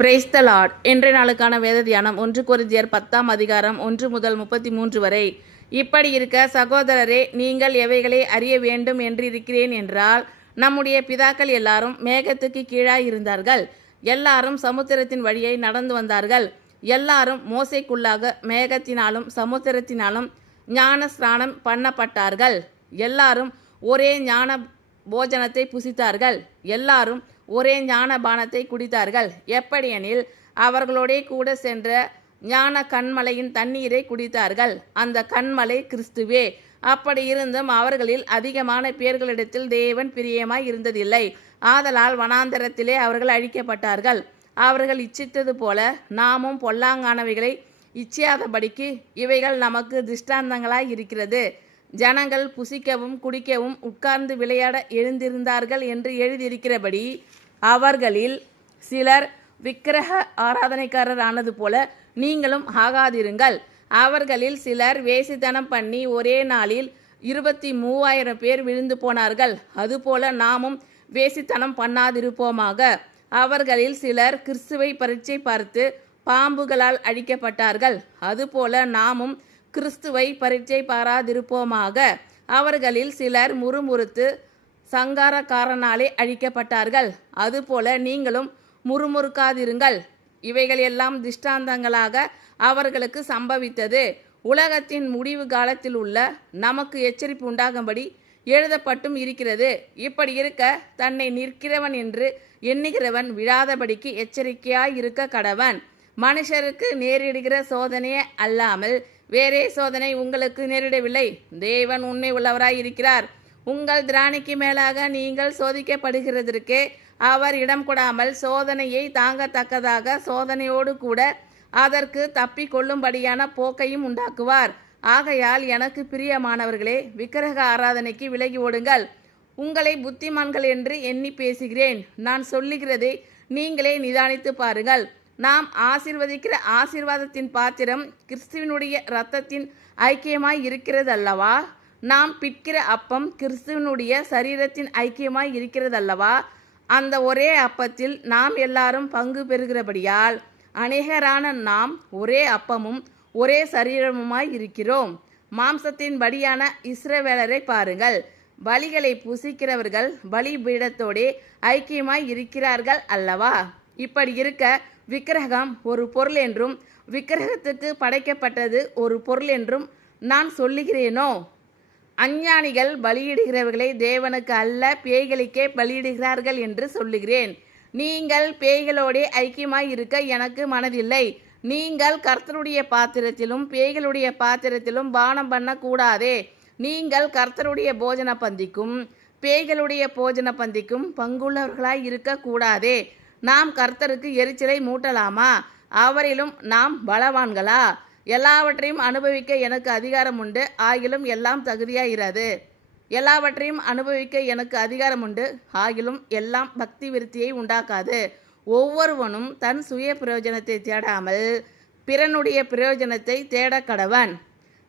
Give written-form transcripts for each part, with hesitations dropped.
Praise the Lord. இன்றைய நாளுக்கான வேத தியானம் 1 கொரிந்தியர் 10ஆம் அதிகாரம் 1 முதல் 33 வரை. இப்படி இருக்க சகோதரரே, நீங்கள் எவைகளை அறிய வேண்டும் என்றிருக்கிறேன் என்றால், நம்முடைய பிதாக்கள் எல்லாரும் மேகத்துக்கு கீழாய் இருந்தார்கள். எல்லாரும் சமுத்திரத்தின் வழியை நடந்து வந்தார்கள். எல்லாரும் மோசைக்குள்ளாக மேகத்தினாலும் சமுத்திரத்தினாலும் ஞான ஸ்நானம் பண்ணப்பட்டார்கள். எல்லாரும் ஒரே ஞான போஜனத்தை புசித்தார்கள். எல்லாரும் ஒரே ஞான பானத்தை குடித்தார்கள். எப்படியெனில் அவர்களோடே கூட சென்ற ஞான கண்மலையின் தண்ணீரை குடித்தார்கள். அந்த கண்மலை கிறிஸ்துவே. அப்படி இருந்தும் அவர்களில் அதிகமான பேர்களிடத்தில் தேவன் பிரியமாய் இருந்ததில்லை. ஆதலால் வனாந்தரத்திலே அவர்கள் அழிக்கப்பட்டார்கள். அவர்கள் இச்சித்தது போல நாமும் பொல்லாங்கானவைகளை இச்சியாதபடிக்கு இவைகள் நமக்கு திஷ்டாந்தங்களாய் இருக்கிறது. ஜனங்கள் புசிக்கவும் குடிக்கவும் உட்கார்ந்து விளையாட எழுந்திருந்தார்கள் என்று எழுதியிருக்கிறபடி அவர்களில் சிலர் விக்கிரக ஆராதனைக்காரர் ஆனது போல நீங்களும் ஆகாதிருங்கள். அவர்களில் சிலர் வேசித்தனம் பண்ணி ஒரே நாளில் 23,000 பேர் விழுந்து போனார்கள். அதுபோல நாமும் வேசித்தனம் பண்ணாதிருப்போமாக. அவர்களில் சிலர் கிறிஸ்துவை பரீட்சை பார்த்து பாம்புகளால் அழிக்கப்பட்டார்கள். அதுபோல நாமும் கிறிஸ்துவை பரீட்சை பாராதிருப்போமாக. அவர்களில் சிலர் முறுமுறுத்து சங்காரக்காரனாலே அழிக்கப்பட்டார்கள். அதுபோல நீங்களும் முறுமுறுக்காதிருங்கள். இவைகள் எல்லாம் திஷ்டாந்தங்களாக அவர்களுக்கு சம்பவித்தது. உலகத்தின் முடிவு காலத்தில் உள்ள நமக்கு எச்சரிப்பு உண்டாகும்படி எழுதப்பட்டும் இருக்கிறது. இப்படி இருக்க தன்னை நிற்கிறவன் என்று எண்ணுகிறவன் விழாதபடிக்கு எச்சரிக்கையாய் இருக்க கடவன். மனுஷருக்கு நேரிடுகிற சோதனையே அல்லாமல் வேறே சோதனை உங்களுக்கு நேரிடவில்லை. தேவன் உண்மை உள்ளவராய் இருக்கிறார். உங்கள் திராணிக்கு மேலாக நீங்கள் சோதிக்கப்படுகிறதற்கே அவர் இடம் கொடாமல் சோதனையை தாங்கத்தக்கதாக சோதனையோடு கூட அதற்கு தப்பி கொள்ளும்படியான போக்கையும் உண்டாக்குவார். ஆகையால் எனக்கு பிரியமானவர்களே, விக்கிரக ஆராதனைக்கு விலகி ஓடுங்கள். உங்களை புத்திமான்கள் என்று எண்ணி பேசுகிறேன். நான் சொல்லுகிறதை நீங்களே நிதானித்து பாருங்கள். நாம் ஆசீர்வதிக்கிற ஆசீர்வாதத்தின் பாத்திரம் கிறிஸ்துவினுடைய இரத்தத்தின் ஐக்கியமாய் இருக்கிறது அல்லவா? நாம் பிட்கிற அப்பம் கிறிஸ்துவனுடைய சரீரத்தின் ஐக்கியமாய் இருக்கிறதல்லவா? அந்த ஒரே அப்பத்தில் நாம் எல்லாரும் பங்கு பெறுகிறபடியால் அநேகரான நாம் ஒரே அப்பமும் ஒரே சரீரமுமாய் இருக்கிறோம். மாம்சத்தின் படியான இஸ்ரவேலரை பாருங்கள். பலிகளை புசிக்கிறவர்கள் பலிபீடத்தோடே ஐக்கியமாய் இருக்கிறார்கள் அல்லவா? இப்படி இருக்க விக்கிரகம் ஒரு பொருள் என்றும் விக்கிரகத்துக்கு படைக்கப்பட்டது ஒரு பொருள் என்றும் நான் சொல்லுகிறேனோ? அஞ்ஞானிகள் பலியிடுகிறவர்களை தேவனுக்கு அல்ல பேய்களுக்கே பலியிடுகிறார்கள் என்று சொல்லுகிறேன். நீங்கள் பேய்களோடே ஐக்கியமாய் இருக்க எனக்கு மனதில்லை. நீங்கள் கர்த்தருடைய பாத்திரத்திலும் பேய்களுடைய பாத்திரத்திலும் பானம் பண்ணக்கூடாதே. நீங்கள் கர்த்தருடைய போஜன பந்திக்கும் பேய்களுடைய போஜன பந்திக்கும் பங்குள்ளவர்களாய் இருக்கக்கூடாதே. நாம் கர்த்தருக்கு எரிச்சலை மூட்டலாமா? அவரிலும் நாம் பலவான்களா? எல்லாவற்றையும் அனுபவிக்க எனக்கு அதிகாரம் உண்டு, ஆகிலும் எல்லாம் தகுதியாயிராது. எல்லாவற்றையும் அனுபவிக்க எனக்கு அதிகாரம் உண்டு, ஆகிலும் எல்லாம் பக்தி விருத்தியை உண்டாக்காது. ஒவ்வொருவனும் தன் சுய பிரயோஜனத்தை தேடாமல் பிறனுடைய பிரயோஜனத்தை தேட கடவன்.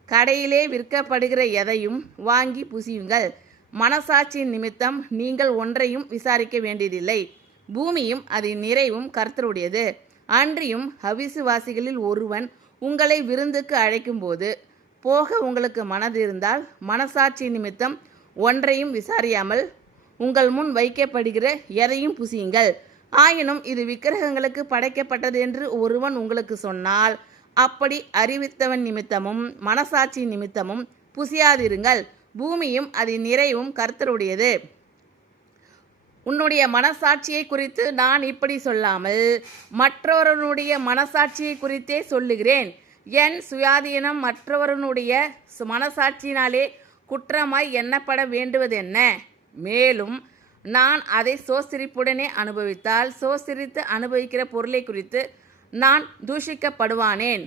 கடையிலே விற்கப்படுகிற எதையும் வாங்கி புசியுங்கள். மனசாட்சியின் நிமித்தம் நீங்கள் ஒன்றையும் விசாரிக்க வேண்டியதில்லை. பூமியும் அதன் நிறைவும் கர்த்தருடையது. அன்றியும் அவிசுவாசிகளில் ஒருவன் உங்களை விருந்துக்கு அழைக்கும்போது போக உங்களுக்கு மனது இருந்தால் மனசாட்சி நிமித்தம் ஒன்றையும் விசாரியாமல் உங்கள் முன் வைக்கப்படுகிற எதையும் புசியுங்கள். ஆயினும் இது விக்கிரகங்களுக்கு படைக்கப்பட்டது என்று ஒருவன் உங்களுக்கு சொன்னால் அப்படி அறிவித்தவன் நிமித்தமும் மனசாட்சி நிமித்தமும் புசியாதிருங்கள். பூமியும் அதன் நிறைவும் கர்த்தருடையது. உன்னுடைய மனசாட்சியை குறித்து நான் இப்படி சொல்லாமல் மற்றொருவனுடைய மனசாட்சியை குறித்தே சொல்லுகிறேன். என் சுயாதீனம் மற்றொருவனுடைய மனசாட்சியினாலே குற்றமாய் எண்ணப்பட வேண்டுவதென்ன? மேலும் நான் அதை சோஸ்திரிப்புடனே அனுபவித்தால் சோஸ்திரித்து அனுபவிக்கிற பொருளை குறித்து நான் தூஷிக்கப்படுவானேன்.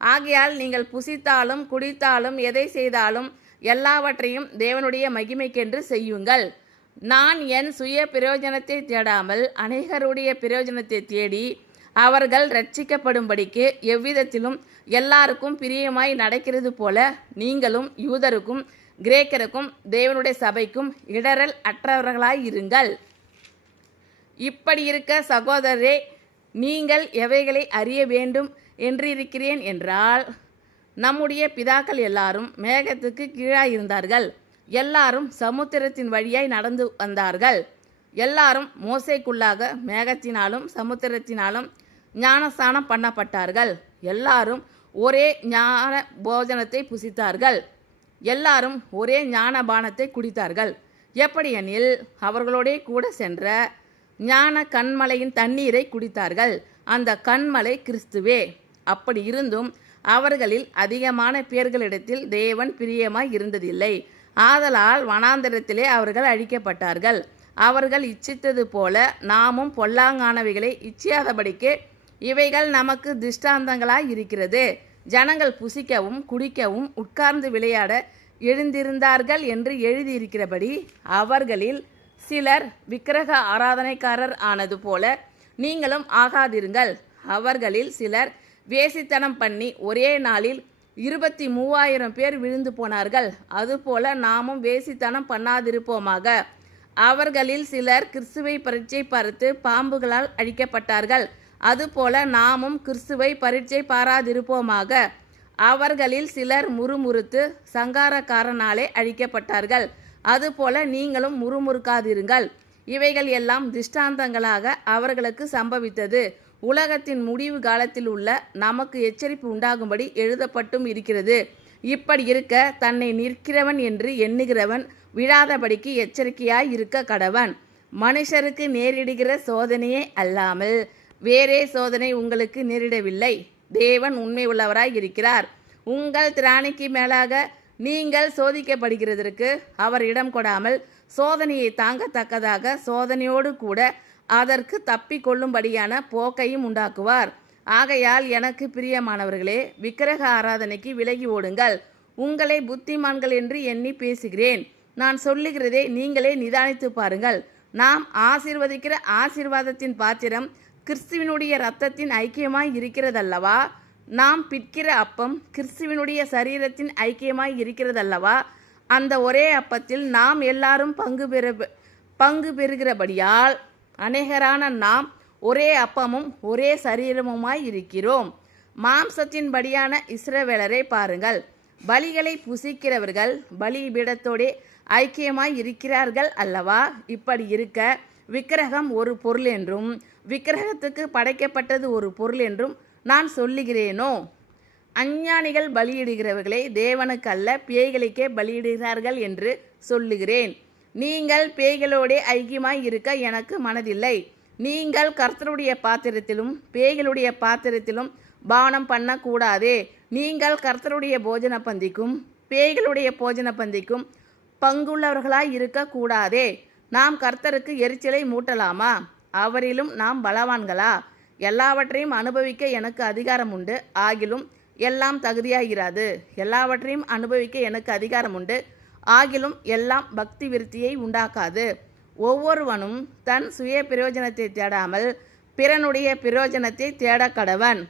ஆகையால் நீங்கள் புசித்தாலும் குடித்தாலும் எதை செய்தாலும் எல்லாவற்றையும் தேவனுடைய மகிமைக்கென்று செய்யுங்கள். நான் என் சுய பிரயோஜனத்தை தேடாமல் அநேகருடைய பிரயோஜனத்தை தேடி அவர்கள் ரட்சிக்கப்படும்படிக்கு எவ்விதத்திலும் எல்லாருக்கும் பிரியமாய் நடக்கிறது போல நீங்களும் யூதருக்கும் கிரேக்கருக்கும் தேவனுடைய சபைக்கும் இடரல் அற்றவர்களாய் இருங்கள். இப்படி இருக்க சகோதரரே, நீங்கள் எவைகளை அறிய வேண்டும் என்றிருக்கிறேன் என்றால், நம்முடைய பிதாக்கள் எல்லாரும் மேகத்துக்கு கீழாய் இருந்தார்கள். எல்லாரும் சமுத்திரத்தின் வழியாய் நடந்து வந்தார்கள். எல்லாரும் மோசேக்குள்ளாக மேகத்தினாலும் சமுத்திரத்தினாலும் ஞானஸ்நானம் பண்ணப்பட்டார்கள். எல்லாரும் ஒரே ஞான போஜனத்தை புசித்தார்கள். எல்லாரும் ஒரே ஞானபானத்தை குடித்தார்கள். எப்படியெனில் அவர்களோடே கூட சென்ற ஞான கண்மலையின் தண்ணீரை குடித்தார்கள். அந்த கண்மலை கிறிஸ்துவே. அப்படி இருந்தும் அவர்களில் அதிகமான பேர்களிடத்தில் தேவன் பிரியமாய் இருந்ததில்லை. ஆதலால் வனாந்தரத்திலே அவர்கள் அழிக்கப்பட்டார்கள். அவர்கள் இச்சித்தது போல நாமும் பொல்லாங்கானவைகளை இச்சியாதபடிக்கு இவைகள் நமக்கு திஷ்டாந்தங்களாய் இருக்கிறது. ஜனங்கள் புசிக்கவும் குடிக்கவும் உட்கார்ந்து விளையாட எழுந்திருந்தார்கள் என்று எழுதியிருக்கிறபடி அவர்களில் சிலர் விக்கிரக ஆராதனைக்காரர் ஆனது போல நீங்களும் ஆகாதிருங்கள். அவர்களில் சிலர் வேசித்தனம் பண்ணி ஒரே நாளில் 23,000 பேர் விழுந்து போனார்கள். அதுபோல நாமும் வேசித்தனம் பண்ணாதிருப்போமாக. அவர்களில் சிலர் கிறிஸ்துவை பரீட்சை பார்த்து பாம்புகளால் அழிக்கப்பட்டார்கள். அதுபோல நாமும் கிறிஸ்துவை பரீட்சை பாராதிருப்போமாக. அவர்களில் சிலர் முறுமுறுத்து சங்காரக்காரனாலே அழிக்கப்பட்டார்கள். அதுபோல நீங்களும் முறுமுறுக்காதிருங்கள். இவைகள் எல்லாம் திஷ்டாந்தங்களாக அவர்களுக்கு சம்பவித்தது. உலகத்தின் முடிவு காலத்தில் உள்ள நமக்கு எச்சரிப்பு உண்டாகும்படி எழுதப்பட்டும் இருக்கிறது. இப்படி இருக்க தன்னை நிற்கிறவன் என்று எண்ணுகிறவன் விழாதபடிக்கு எச்சரிக்கையாய் இருக்க கடவன். மனுஷருக்கு நேரிடுகிற சோதனையே அல்லாமல் வேறே சோதனை உங்களுக்கு நேரிடவில்லை. தேவன் உண்மை உள்ளவராய் இருக்கிறார். உங்கள் திராணிக்கு மேலாக நீங்கள் சோதிக்கப்படுகிறதற்கு அவர் இடம் கொடாமல் சோதனையை தாங்கத்தக்கதாக சோதனையோடு கூட அதற்கு தப்பிக்கொள்ளும்படியான போக்கையும் உண்டாக்குவார். ஆகையால் எனக்கு பிரியமானவர்களே, விக்கிரக ஆராதனைக்கு விலகி ஓடுங்கள். உங்களை புத்திமான்கள் என்று எண்ணி பேசுகிறேன். நான் சொல்லுகிறதை நீங்களே நிதானித்து பாருங்கள். நாம் ஆசீர்வதிக்கிற ஆசீர்வாதத்தின் பாத்திரம் கிறிஸ்துவினுடைய இரத்தத்தின் ஐக்கியமாய் இருக்கிறதல்லவா? நாம் பிற்கிற அப்பம் கிறிஸ்துவினுடைய சரீரத்தின் ஐக்கியமாய் இருக்கிறதல்லவா? அந்த ஒரே அப்பத்தில் நாம் எல்லாரும் பங்கு பெறுகிறபடியால் அநேகரான நாம் ஒரே அப்பமும் ஒரே சரீரமுமாய் இருக்கிறோம். மாம்சத்தின்படியான இஸ்ரவேலரை பாருங்கள். பலிகளை புசிக்கிறவர்கள் பலிபீடத்தோடே ஐக்கியமாய் இருக்கிறார்கள் அல்லவா? இப்படி இருக்க விக்கிரகம் ஒரு பொருள் என்றும் விக்கிரகத்துக்கு படைக்கப்பட்டது ஒரு பொருள் என்றும் நான் சொல்லுகிறேனோ? அஞ்ஞானிகள் பலியிடுகிறவர்களை தேவனுக்கு அல்ல பேய்களுக்கே பலியிடுகிறார்கள் என்று சொல்லுகிறேன். நீங்கள் பேய்களோடே ஐக்கியமாய் இருக்க எனக்கு மனதில்லை. நீங்கள் கர்த்தருடைய பாத்திரத்திலும் பேய்களுடைய பாத்திரத்திலும் பானம் பண்ணக்கூடாதே. நீங்கள் கர்த்தருடைய போஜன பந்திக்கும் பேய்களுடைய போஜன பந்திக்கும் பங்குள்ளவர்களாய் இருக்கக்கூடாதே. நாம் கர்த்தருக்கு எரிச்சலை மூட்டலாமா? அவரிலும் நாம் பலவான்களா? எல்லாவற்றையும் அனுபவிக்க எனக்கு அதிகாரம் உண்டு, ஆகிலும் எல்லாம் தகுதியாயிராது. எல்லாவற்றையும் அனுபவிக்க எனக்கு அதிகாரம் உண்டு, ஆகிலும் எல்லாம் பக்தி விருத்தியை உண்டாக்காது. ஒவ்வொருவனும் தன் சுய பிரயோஜனத்தை தேடாமல் பிறனுடைய பிரயோஜனத்தை தேட கடவன்.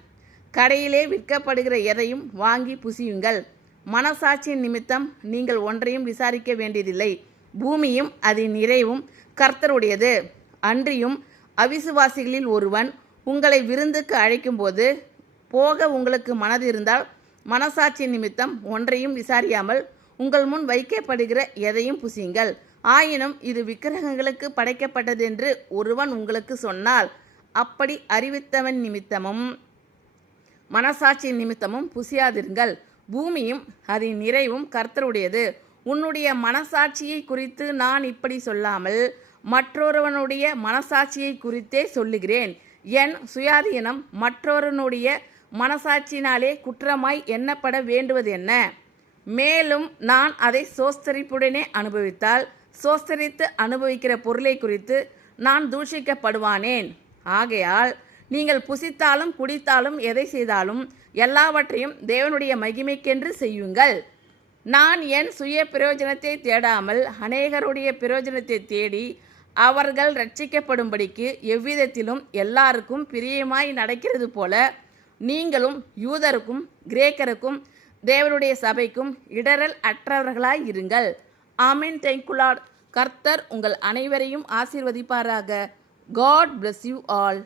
கடையிலே விற்கப்படுகிற எதையும் வாங்கி புசியுங்கள். மனசாட்சியின் நிமித்தம் நீங்கள் ஒன்றையும் விசாரிக்க வேண்டியதில்லை. பூமியும் அதன் நிறைவும் கர்த்தருடையது. அன்றியும் அவிசுவாசிகளில் ஒருவன் உங்களை விருந்துக்கு அழைக்கும்போது போக உங்களுக்கு மனது இருந்தால் மனசாட்சி நிமித்தம் ஒன்றையும் விசாரியாமல் உங்கள் முன் வைக்கப்படுகிற எதையும் புசியுங்கள். ஆயினும் இது விக்கிரகங்களுக்கு படைக்கப்பட்டது என்று ஒருவன் உங்களுக்கு சொன்னால் அப்படி அறிவித்தவன் நிமித்தமும் மனசாட்சி நிமித்தமும் புசியாதிருங்கள். பூமியும் அதன் நிறைவும் கர்த்தருடையது. உன்னுடைய மனசாட்சியை குறித்து நான் இப்படி சொல்லாமல் மற்றொருவனுடைய மனசாட்சியை குறித்தே சொல்லுகிறேன். என் சுயாதீனம் மற்றொருவனுடைய மனசாட்சியினாலே குற்றமாய் எண்ணப்பட வேண்டுவது என்ன? மேலும் நான் அதை சோஸ்தரிப்புடனே அனுபவித்தால் சோஸ்தரித்து அனுபவிக்கிற பொருளை குறித்து நான் தூஷிக்கப்படுவானேன். ஆகையால் நீங்கள் புசித்தாலும் குடித்தாலும் எதை செய்தாலும் எல்லாவற்றையும் தேவனுடைய மகிமைக்கென்று செய்யுங்கள். நான் என் சுய பிரயோஜனத்தை தேடாமல் அநேகருடைய பிரயோஜனத்தை தேடி அவர்கள் ரட்சிக்கப்படும்படிக்கு எவ்விதத்திலும் எல்லாருக்கும் பிரியமாய் நடக்கிறது போல நீங்களும் யூதருக்கும் கிரேக்கருக்கும் தேவனுடைய சபைக்கும் இடரல் அற்றவர்களாய் இருங்கள். ஆமென். Thank you lord. கர்த்தர் உங்கள் அனைவரையும் ஆசீர்வதிப்பாராக. God bless you all.